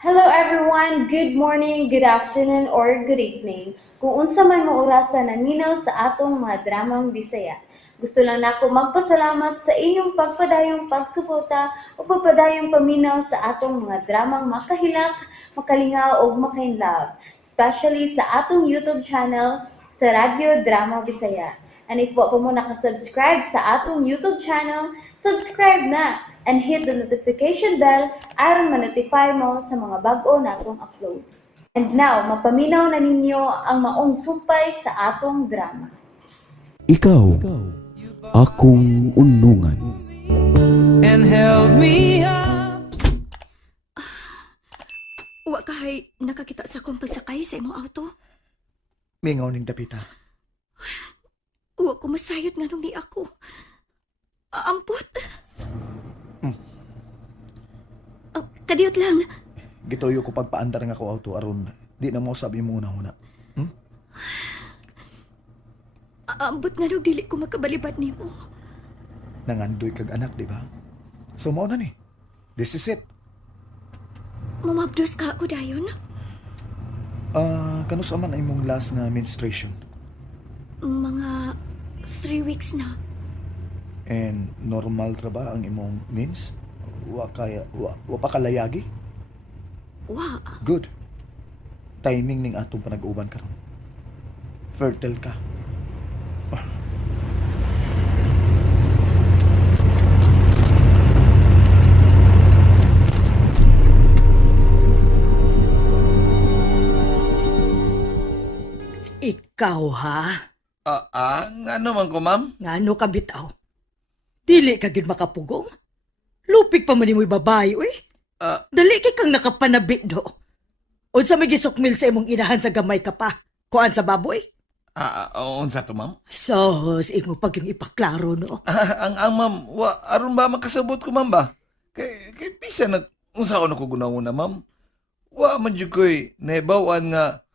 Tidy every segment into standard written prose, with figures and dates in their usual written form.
Hello everyone, good morning, good afternoon, or good evening. Kung unsa man mo orasan naminaw sa atong mga dramang Bisaya. Gusto lang nako magpasalamat sa inyong pagpadayong pagsuporta o pagpadayong paminaw sa atong mga dramang makahilak, makalingaw o makainlove, especially sa atong YouTube channel sa Radyo Drama Bisaya. And if wa pa mo nakasubscribe sa atong YouTube channel, subscribe na and hit the notification bell aron ma-notify mo sa mga bag-o natong uploads. And now, mapaminaw na ninyo ang maong sumpay sa atong drama. Ikaw, akong unungan. And held me up. Wa kahay nakakita sa akong pagsakay sa imong auto. Mingaw ning dapita. Wa ko masayot nga nung ni ako. Ampot. Kadiyot lang. Gituyo ko pagpaandar nga ko auto aron di na mo sabi mo una-una. Ambot nga nung dili ko makabalibat nimo. Nangandoy kag anak, di ba? So mo na ni. This is it. Mamabdos ka ako dayon. Kano sa man imong last nga menstruation? Mga 3 weeks na. And normal ra ba ang imong means? Wa pa kalayagi? Wa. Good. Timing ning atong panag-uban karon. Fertile ka. Ikaw ha? Nga naman ko, ma'am. Ngano ka bitaw? Dili ka gid makapugong? Lupig pa man imo'y babae, uy. Dali kay kang nakapanabit do. Unsa may gisukmil sa imong inahan sa gamay ka pa? Kuan sa baboy? Unsa to, ma'am? Sos, imo pag yung ipaklaro no. Ang ma'am, aron ba makasabot ko, ma'am ba? Kay pisa unsa ko nakugunawuna, ma'am? Wa man jud ko'y naibawan nga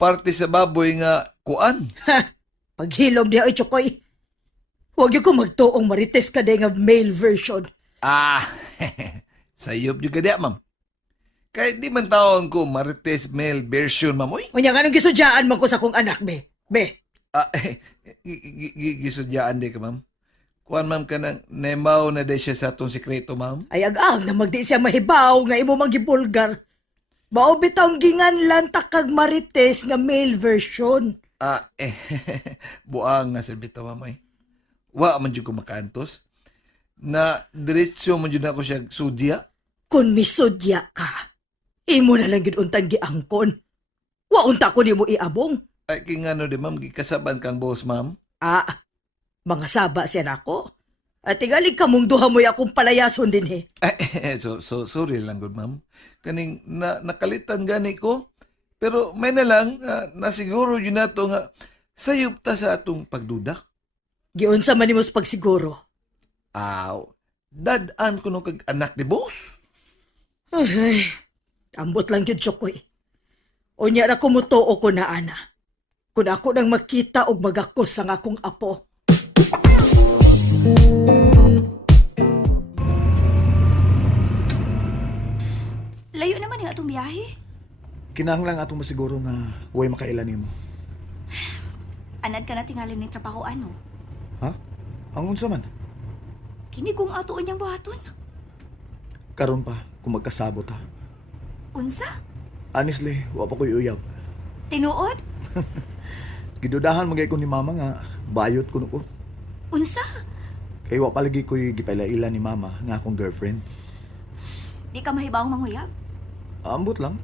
parte sa baboy nga kuan. Paghilom diha oy Chokoy. Huwag yung ko magtuong marites ka nga male version. Sayop jud ka diya, ma'am. Kahit di man taon ko Marites male version, ma'am, uy. Unya nga nung gisudyaan man ko sa kong anak, be. Be, Gisudyaan di ka, ma'am. Kuan, ma'am, ka nang nemaw na di siya sa atong sikreto, ma'am. ay ag-ang na magdi siya mahibaw nga imo magibulgar. Mao bitaw ginganlan takag marites nga male version. Buang nga sabi ma'am, ay. Wa man jud ko makaantos. Na diretsyo man jud ako siya sudya. Kung misudya ka, imo na lang gid untang giangkon. Wa unta ko nimo iabong. Ay, king ano di, ma'am, gikasaban kang boss, ma'am. Mga saba siya nako. At tingalig ka mong duha mo'y akong palayason din he. Sorry lang, good, ma'am. Kaning nakalitan gani ko. Pero may na lang, nasiguro yun na to nga sayop ta sa atong pagduda. Giun sa manimos pagsiguro. Dadan ko no kag anak ni boss. Ay, ambot lang yun, Chokoy. Unya na kumutuo ko na, ana. Kung ako nang makita og magakos ang akong apo. Layo naman yung atong biyahe. Kinahanglan atong masiguro nga way makailan nimo. Anad ka na tingalin ng trabaho ano. Ha? Ang unsa man? Kini kung atuon niyang buhaton. Karon pa kung magkasabot ha. Unsa? Honestly, wa pa ko'y uyab. Tinuod? Gidudahan magay ko ni mama nga bayot ko nuko. Unsa? Kay wa palagi ko'y gipaila-ila ni mama nga akong girlfriend. Di ka mahibawang manguyab? Ambot lang.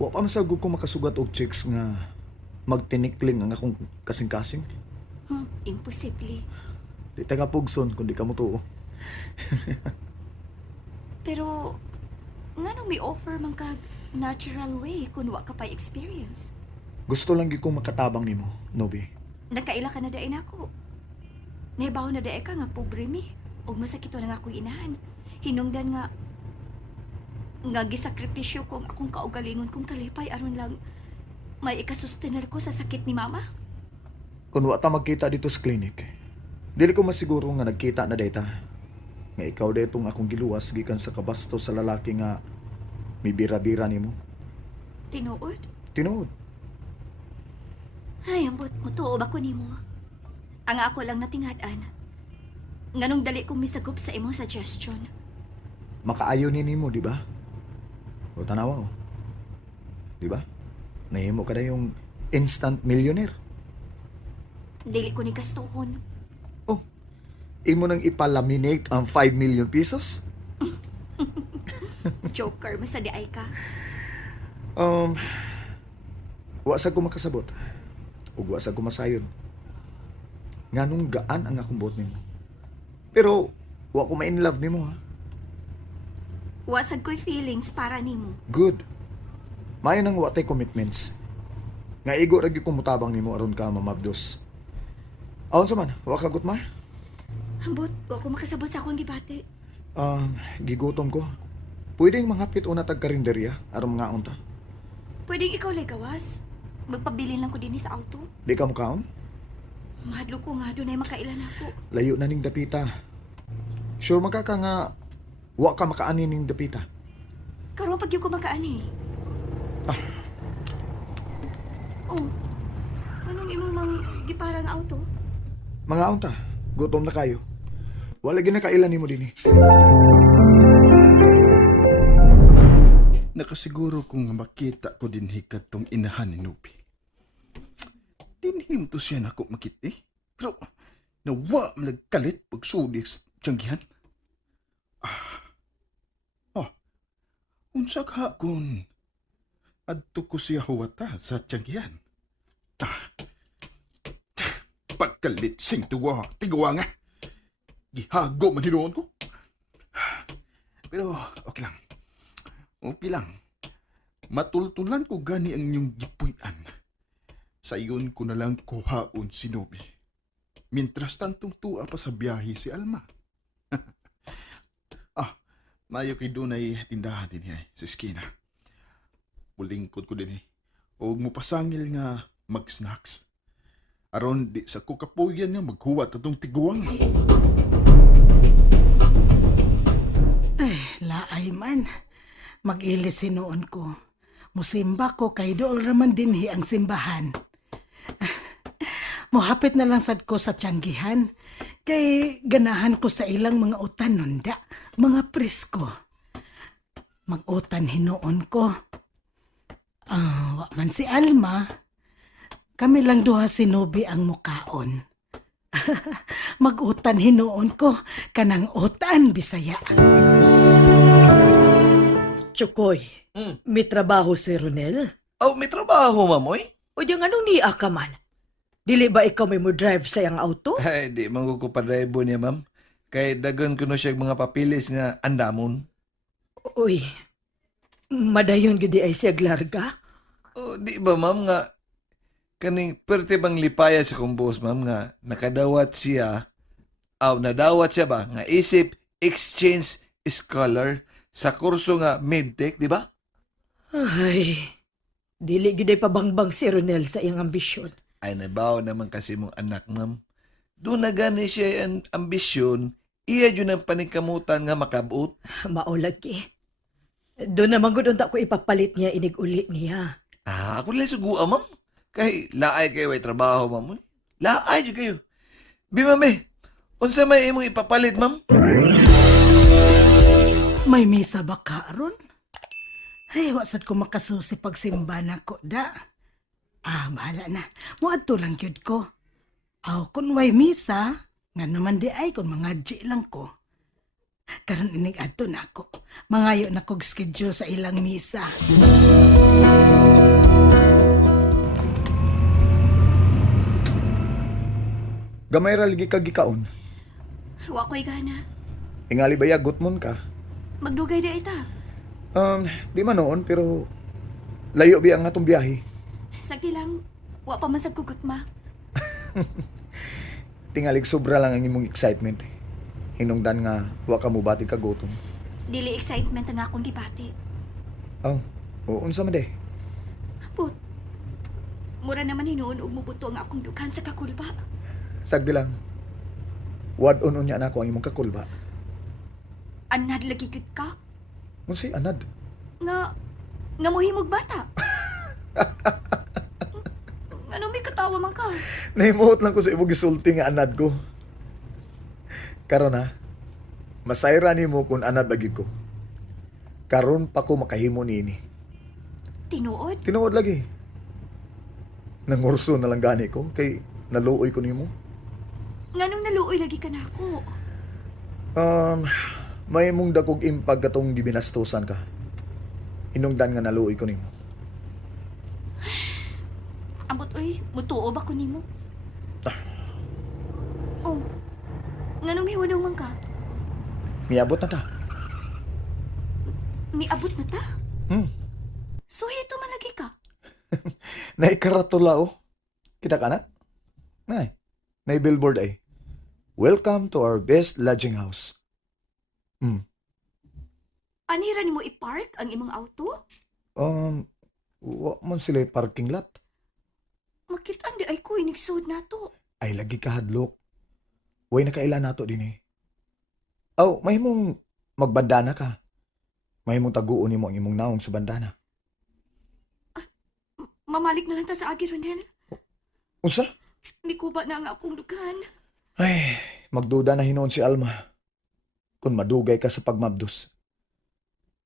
Wa pa masagod ko makasugat og chicks nga magtinikling ang akong kasing-kasing. Imposible. Di taga pugson kung di ka mo tuo. Pero, nga nung may offer man kag natural way kung wa ka pa experience. Gusto lang gyud kong makatabang nimo, Nobi. Nagkaila ka na dain ako. Nahibaw na dae ka nga pobre mi. Og masakito na nga akong inahan. Hinungdan nga gisakripisyo kong akong kaugalingon kong kalipay aron lang may ikasustener ko sa sakit ni mama. Kung wa ta magkita dito sa clinic, dili ko masiguro nga nagkita na data. Nga ikaw detong akong giluwas gikan sa kabasto sa lalaki nga May bira-bira nimo. Tinuod? Tinuod. Ay, ambot, mutuo ba ko nimo? Ang ako lang natingad-an. Nganong dali kong misagop sa imong suggestion. Makaayo ni nimo, di ba? O tanawa o. Di ba? Nahimo ka na yung instant millionaire. Dili ko ni kastuhon. Oh, imo nang ipalaminate ang 5 million pesos? Joker, masadi ay ka. Wa sa ko makasabot. Ug wa sa ko masayon. Nganong gaan ang akong buot nimo. Pero wa ko ma-in love nimo ha. Wasag ko'y feelings para nimo. Good. Mayo nang wa tay commitments. Nga igo ra gyud kong mutabang nimo aron ka mamabdos. Aon sa man, wa ka gutmar? Ambot, wa ko makasabot sa akong gibati. Gigutom ko. Pwedeng manghapit una tag karinderya aron mga unta. Pwedeng ikaw lay gawas. Magpabilin lang ko din sa auto. Di ka mukaon? Mahadlo ko nga doon ay makailan ako. Layo na ning dapita. Sure magka ka nga wa ka makaani ning dapita. Karon pag ko makaani. Oh, anong imong mang giparang auto? Mga unta, gutom na kayo. Wala gyud na kailan nimo dinhi. Nakasiguro kong makita ko din hikatong inahan ni Nubi. Dinhim to siya na ako makiti. Pero nawa malagkalit pag sudi sa tiyanggihan. Unsa ka kun? Adto ko siya huwata sa tiyanggihan. Pagkalit sing tigawa nga. Gihago man hinuon ko. Pero okay lang. Okay lang. Matultulan ko gani ang inyong gipuy-an. Sa iyon ko na lang kuhaon si Nobi. Mintras tantong tua pa sa biyahe si Alma. Mayo kay doon ay tindahan din sa eskina. Bulingkod ko din O mupasangil nga mag-snacks. Aron di sa kukapuyan nga maghuwat atong tiguang. Ay, laay man. Mag-ilis sinuon ko. Musimba ko kay dool raman dinhi ang simbahan. Mohapit na lang sad ko sa tiyanggihan. Kay ganahan ko sa ilang mga utan nunda, mga presko. Mag-utan hinuon ko. Wa man si Alma. Kami lang duha si Nubi ang mukaon. Mag-utan hinuon ko, kanang utan Bisaya. Chukoy, may trabaho si Ronel? Oh, may trabaho, mamoy. O yung anong niya ka man? Dili ba ikaw may mo drive sa iyang auto? Ay, di mangkukupadribo niya, ma'am. Kay dagon ko no siya mga papilis nga andamon. Uy, madayon gudi ay siya glarga? Oh, di ba, ma'am, nga kaning perte bang lipaya sa kong boss, ma'am, nga nakadawat siya, nadawat siya ba, nga isip exchange scholar sa kurso nga medtech, di ba? Ay, dili gud ay pabangbang si Ronel sa iyang ambisyon. Ay, nabaw naman kasi mong anak, ma'am. Doon na gani siya ang ambisyon, iya yun ang paningkamutan nga makabot. Maulagi. Doon naman gud unta ko ipapalit niya inig-uli niya. Ako lang sugua, ma'am. Kay laay kayo ay trabaho, ma'am. Laay dyan kayo. Mame, unsa may imong ipapalit, ma'am? May misa ba ka aron? Ay, wasad ko makasusi pagsimba na ko da. Bahala na. Muadto lang yun ko. Kung way misa, nga naman di ay kung mga G lang ko. Karon inig adto na ko. Mangayo na kog schedule sa ilang misa. Gamay ra ligi ka gikaon. Wa ko'y gana. Ingali baya gutmon ka. Magdugay di ita. Di man noon pero layo biya ang atong biyahe. Sagdi lang, wa pa man sa kugot ma. Tingalig sobra lang ang imong excitement. Hinungdan nga wa ka mubati ka gutom. Dili excitement ang akong gibati. Unsa man de? But, mura naman hinuon og mubuto ang akong dughan sa kakulba. Sagdi lang. Wad unon niya na ako ang imong kakulba. Anad lagi gid ka? Unsay anad? nga mohimog bata. Ano may katawa man ka? Nahimuot lang ko sa imong gisulti nga anad ko. Karon ha, masayra nimo kung anad bagi ko. Karon pa ko makahimo niini. Tinuod? Tinuod lagi. Nangurso na lang gani ko kay naluoy ko nimo. Nganong naluoy lagi ka na ako? May mong dakog impag katong gibinastusan ka. Hinungdan nga naluoy ko nimo. Ambot oy, mutuo ba ko nimo? Oh. Nganong hiwanaw man ka? Miabot na ta. Niabot na ta? Hmm. So hito man lagi ka. Naikaratula oh. Kita ka na? Nay billboard ay. Welcome to our best lodging house. Anira nimo i-park ang imong auto? Wa man sila parking lot. Makitaan di ay ko inigsud nato. Ay lagi ka hadlok. Way nakaila nato din eh. Aw, may mong magbandana ka. May mong taguon nimo ang imong naong sa bandana. Mamalik na lang ta sa agi, Ronel. Unsa? Di ko ba na nga akong dugan? Ay, magduda na hinoon si Alma. Kung madugay ka sa pagmabdos.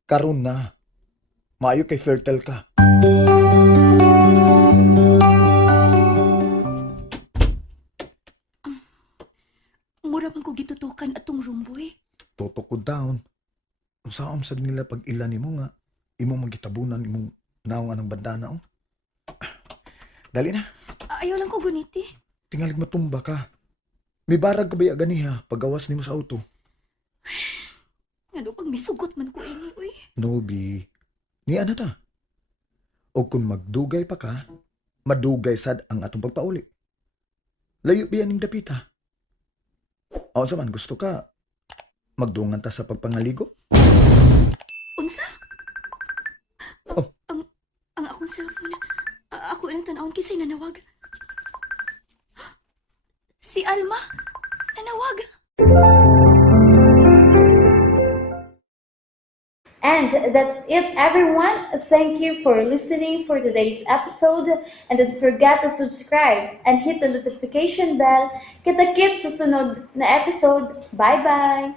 Karon na. Maayo kay fertile ka. Mura man ko gitutukan atong rumboy. Tutok ko down. Kung saan sa nila pag ilan nimo nga, imong magitabunan, imong naong anang bandana oh. Dali na. Ayaw lang ko guniti. Tingalig matumba ka. May barag ka ba ganiha pagawas nimo sa auto? Ano pag misugot man ko ini, uy. Nobi, niya na ta. O kung magdugay pa ka, madugay sad ang atong pagpauli. Layo biyan ning dapita. Aon sa man gusto ka, magdungan ta sa pagpangaligo? Unsa? Oh. Ang akong cellphone. Ako ilang tanawon kisay nanawag. Si Alma, nanawag. And that's it, everyone. Thank you for listening for today's episode. And don't forget to subscribe and hit the notification bell. Kita-kits sa sunod na episode. Bye-bye!